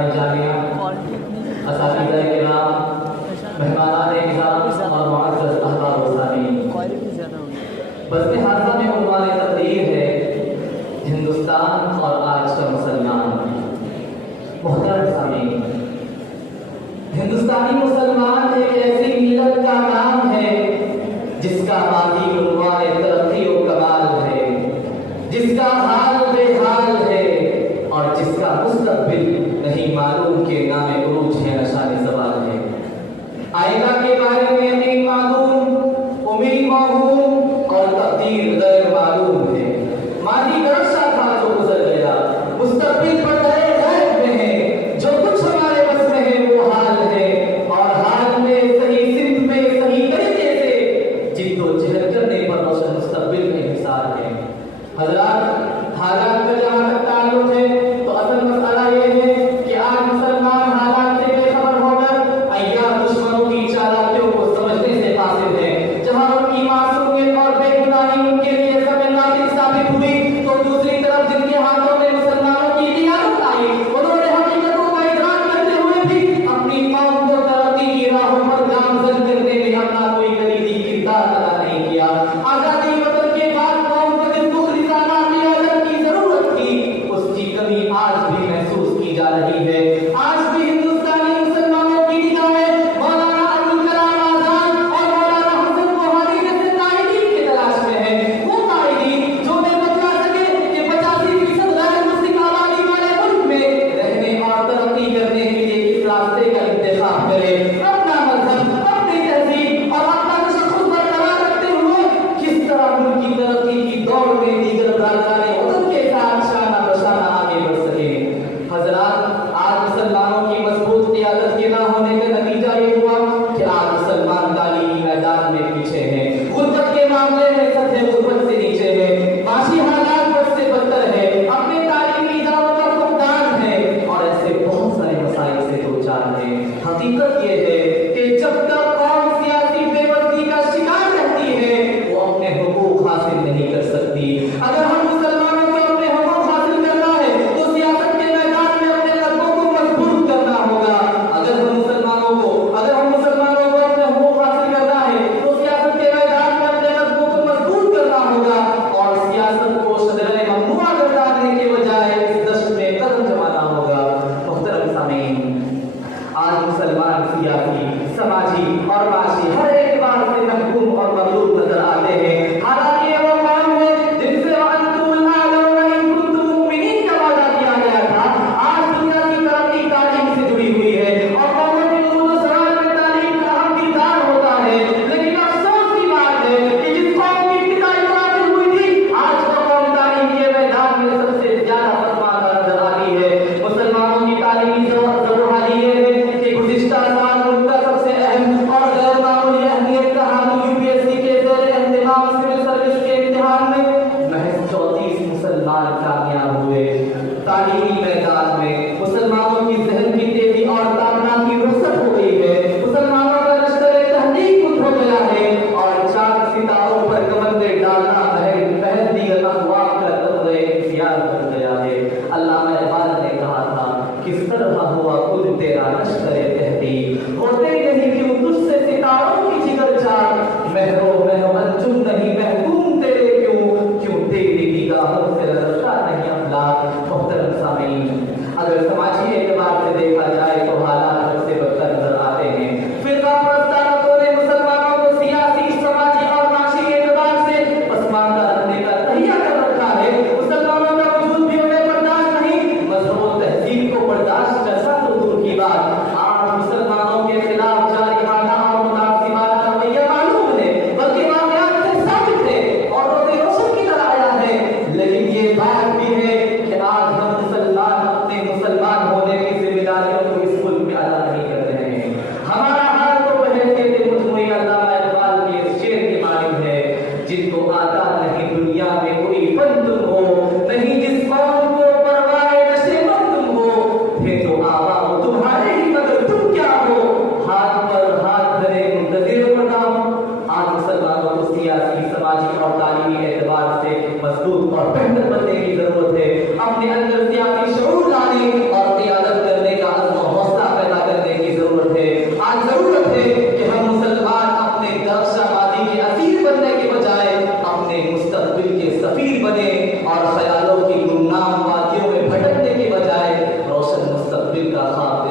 استادان جامعہ، اساتذہ کرام، مہمانان اعزاز اور معزز احباب و سامعین، بسط حاضرہ میں عنوان تقریر ہے ہندوستان اور آج کا مسلمان۔ محترم سامعین، ہندوستانی مسلمان ایک ایسی ملت کا نام ہے جس کا ماضی عنوان ترقی و کمال ہے، جس کا حال بے حال ہے اور جس کا مستقبل نہیں معلوم کہ نام عروج ہے، نشان زوال ہے۔ آئندہ کے بارے میں نہیں معلوم، امید موہوم اور تقدیر غیر معلوم ہے۔ ماضی درشا تھا جو گزر گیا، مستقبل پر غیر غیب میں ہے، جو کچھ ہمارے بس میں ہے وہ حال ہے، اور حال میں صحیح سمت میں صحیح طریقے سے جد و جہد کرنے پر روشن مستقبل میں انحصار ہے۔ حضرات، حالات کا جہاں تک تعلق ہے تو اصل مسئلہ یہ ہے کہ آج مسلمان حالات سے بے خبر ہو کر ایام دشمنوں کی چالاکیوں کو سمجھنے سے قاصر ہے۔ جہاں ان کی معصومیت اور بے گناہی ان کے لیے سب ناقص ثابت ہوئی تو دوسری طرف جن کے ہاتھوں میں مسلمانوں کی قیادت آئی، انہوں نے حقیقتوں کا ادراک کرتے ہوئے بھی اپنی قوم کو ترقی کی راہوں پر گامزن کرنے میں اپنا کوئی کلیدی کردار ادا نہیں کیا۔ آزادی وطن کے بعد قوم کو جس مخلصانہ قیادت کی ضرورت تھی، اس کی کمی آج بھی محسوس کی جا رہی ہے۔ آج بھی ہندوستانی مسلمانوں کی نگاہیں مولانا ابوالکلام آزاد اور مولانا حسن موہانی جیسے قائدین کی تلاش میں ہیں۔ وہ قائدین جو انہیں بتلا سکے کہ 85% غیر مسلم آبادی والے ملک میں رہنے اور ترقی کرنے کے لیے کس راستے کا انتخاب کرے، اپنا مذہب، اپنی تہذیب اور اپنا تشخص برقرار رکھتے ہوئے کس طرح ملک کی ترقی کی دوڑ میں دیگر برادران وطن کے ساتھ شانہ بشانہ آگے بڑھ سکے۔ حضرات، آج مسلمانوں کی مضبوط قیادت کے نہ ہونے کا نتیجہ یہ ہوا کہ آج مسلمان تعلیمی میدان میں پیچھے ہیں، غربت کے معاملے میں سطح غربت سے نیچے ہے، معاشی حالات بد سے بدتر ہے، اپنے تعلیمی اداروں کا فقدان ہے اور ایسے بہت سارے مسائل سے دوچار ہیں۔ حقیقت یہ ہے کہ جب تک قوم سیاسی بے وزنی کا شکار رہتی ہے وہ اپنے حقوق حاصل نہیں کر سکتی۔ اگر ہم مسلمانوں کو اپنے حقوق حاصل کرنا ہے تو سیاست کے میدان میں اپنے قدموں کو مضبوط کرنا ہوگا۔ اگر ہم مسلمانوں کو اپنے حقوق حاصل کرنا ہے تو سیاست کے میدان میں اپنے قدموں کو مضبوط کرنا ہوگا اور سیاست کو شجرہ ممنوعہ گردانے کے بجائے اس دشت میں قدم جمانا ہوگا۔ محترم سامعین، آج مسلمان سیاسی، سماجی اور معاشی ہر اعتبار سے محکوم اور مغلوب نظر آتے ہیں۔ حالانکہ وہ قوم ہے جن سے وَأَنْتُمُ الْأَعْلَوْنَ إِن كُنتُم مُؤْمِنِينَ کا وعدہ کیا گیا تھا، آج دنیا کی ترقی تعلیم سے جڑی ہوئی ہے اور قوموں کے عروج و زوال میں تعلیم کا اہم کردار ہوتا ہے۔ لیکن افسوس کی بات ہے کہ جس قوم کی ابتدائی حاصل ہوئی تھی، آج وہ قوم تعلیم کے میدان میں سب سے زیادہ پسماندہ نظر آتی ہے۔ مسلمانوں کی تعلیمی ضرورت یہ ہے کہ گزشتہ سال ملک کا سب سے اہم اور غیر معمولی اہمیت کا حامل UPSC کے زیر اہتمام سول سروس کے امتحان میں محض 34 مسلمان کامیاب ہوئے۔ تعلیمی میدان میں مسلمانوں کی ذہن کی تیزی اور تابنا کی رخصت ہو گئی ہے، مسلمانوں کا لشکر تحریک خود ہو گیا ہے اور چاند ستاروں پر کمندیں ڈالنا محض دیگر اقوام کا طرز اختیار بن گیا ہے۔ علامہ اقبال نے کہا تھا، کس طرح ہوا خود تیرا لشکر تحریک، ہوتے نہیں کیوں تجھ سے ستاروں کی جگر چاک، مہرو انجم نہیں محکوم تیرے کیوں تیری نگاہوں سے رسا نہیں افلاک۔ محترم سامعین، اگر سماجی اعتبار سے دیکھا جائے تو حالات سب سے بدتر نظر آتے ہیں۔ فرقہ پرستہ لوگوں نے مسلمانوں کو سیاسی، سماجی اور معاشی اعتبار سے پسماندہ رکھنے کا تہیہ کر رکھا ہے۔ مسلمانوں کا وجود بھی انہیں برداشت نہیں، مذہب و تہذیب کو برداشت کرنا تو دور کی بات، آج مسلمانوں کے خلاف جارحانہ اور متعصبانہ رویہ معلوم ہے، بلکہ واقعات سے ثابت ہے اور روزے روشن کی طرح آیا ہے۔ لیکن یہ بات بھی ہے کہ آج ہم مسلمان اپنے مسلمان ہونے کی ذمہ داریوں کو اس ملک میں ادا نہیں کر رہے ہیں۔ ہمارا حال تو بحیثیت مجموعی علامہ اقبال کے اس شعر کی مانند ہے، جن کو آتا نہیں دنیا میں کوئی فن تم ہو، نہیں جس قوم کو پروائے نشے من تم ہو، پھر تو عوام تمہارے ہی مگر تم کیا ہو، ہاتھ پر ہاتھ دھرے منتظر بتاؤ۔ آج مسلمانوں کو سیاسی، سماجی اور تعلیمی اعتبار سے مضبوط اور بہتر بننے کی ضرورت ہے۔ اپنے اندر سیاسی شعور لانے اور قیادت کرنے کا کا حافظ